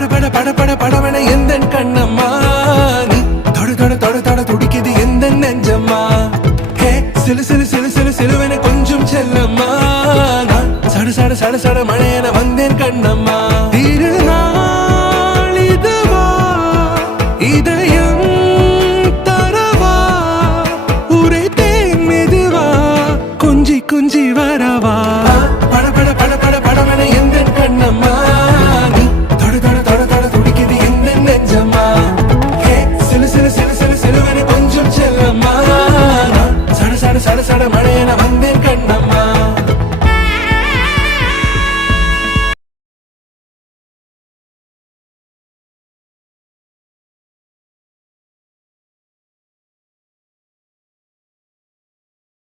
பட பட பட பட படவன எந்த கண்ணம்மா நீ தொட தொட தொட தொட துடிக்குது எந்த நெஞ்சம்மா ஹே சிலு சிலு சிலு சிலு சிலுவன கொஞ்சம் செல்லம்மா நான் சட சட சட சட மழையன வந்தேன் கண்ணம்மா திருநாள் இதுவா இதயம் தரவா உரைத்தேன் மெதுவா கொஞ்சி கொஞ்சி வரவா பட பட பட பட படவன எந்த கண்ணம்மா நீ தொட தொட தொட தொட துடிக்குது எந்த நெஞ்சம்மா ஹே சிலு சிலு சிலு சிலு சிலுவன கொஞ்சம் செல்லம்மா நான் சட சட சட சட மழையன வந்தேன் கண்ணம்மா